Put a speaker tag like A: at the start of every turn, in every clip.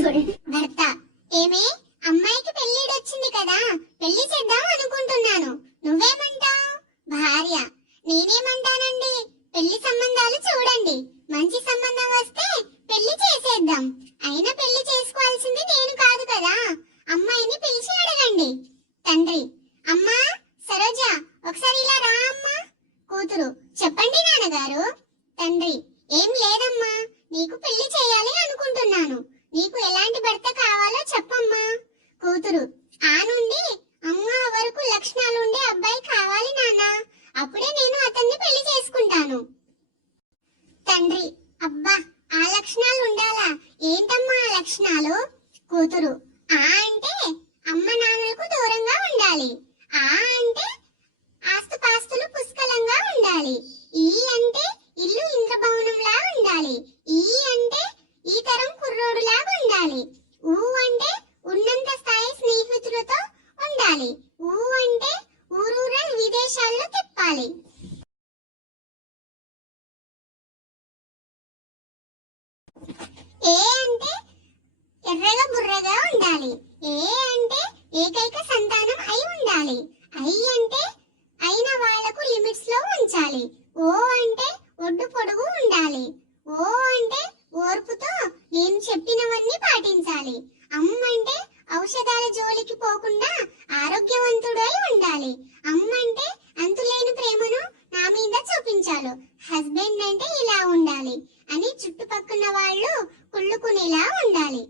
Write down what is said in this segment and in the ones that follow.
A: భర్త. ఏమే? అమ్మాయికి పెళ్ళిడొచ్చింది కదా. పెళ్ళి చేద్దాం అనుకుంటున్నాను. నువ్వేమంటావు? భార్య. నేనేమంటానండి? పెళ్ళి సంబంధాలు చూడండి. మంచి సంబంధం వస్తే పెళ్ళి చేసేద్దాం. అయినా పెళ్ళి చేసుకోవాల్సింది నేను కాదు కదా. అమ్మాయిని పిలిచి అడగండి. తండ్రి అమ్మా సరోజ ఒకసారి ఇలా రా అమ్మా. కూతురు చెప్పండి నాన్నగారు. తండ్రి ఏం లేదమ్మా. నీకు పెళ్ళి చేయాలి అనుకుంటున్నాను. నీకు ఎలాంటి భర్త కావాలో చెప్పమ్మా. కూతురు ఆ నుండి అమ్మ వరకు లక్షణాలుండే అబ్బాయి కావాలి నాన్న. అప్పుడే నేను అతన్ని పెళ్ళి చేసుకుంటాను. తండ్రి అబ్బా ఆ లక్షణాలు ఉండాలా? ఏంటమ్మా ఆ లక్షణాలు? కూతురు ఆ అంటే అమ్మ నాన్నలకు దూరంగా ఉండాలి. ఆ అంటే ఆస్తుపాస్తులు పుష్కలంగా ఉండాలి. ఈ అంటే ఇల్లు ఇంద్రభవనంలా ఉండాలి. ఈ అంటే ఉండాలి. ఊ అంటే ఉన్నంత స్థాయి స్నేహితులతో ఉండాలి. ఊ అంటే ఊరూరా విదేశాల్లో తిప్పాలి. ఏ అంటే ఎర్రగా బుర్రగా ఉండాలి. ఏ అంటే ఏకైక సంతానం అయి ఉండాలి. ఐ అంటే అయిన వాళ్ళకు లిమిట్స్లో ఉంచాలి. ఓ అంటే ఒడ్డు పొడుగు ఉండాలి. ఓ అంటే నేను చెప్పినవన్నీ పాటించాలి. అమ్మంటే ఔషధాల జోలికి పోకుండా ఆరోగ్యవంతుడై ఉండాలి. అమ్మంటే అంతులేని ప్రేమను నా మీద చూపించాలి. హస్బెండ్ అంటే ఇలా ఉండాలి అని చుట్టుపక్కల వాళ్ళు కుళ్ళుకునేలా ఉండాలి.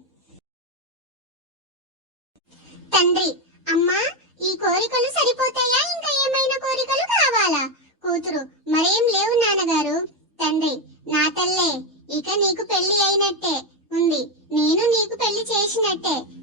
A: తండ్రి అమ్మా ఈ కోరికలు సరిపోతాయా? ఇంకా ఏమైనా కోరికలు కావాలా? కూతురు మరేం లేవు నాన్నగారు. తండ్రి నా తల్లే ఇక నీకు పెళ్ళి అయినట్టే ఉంది. నేను నీకు పెళ్ళి చేసినట్టే.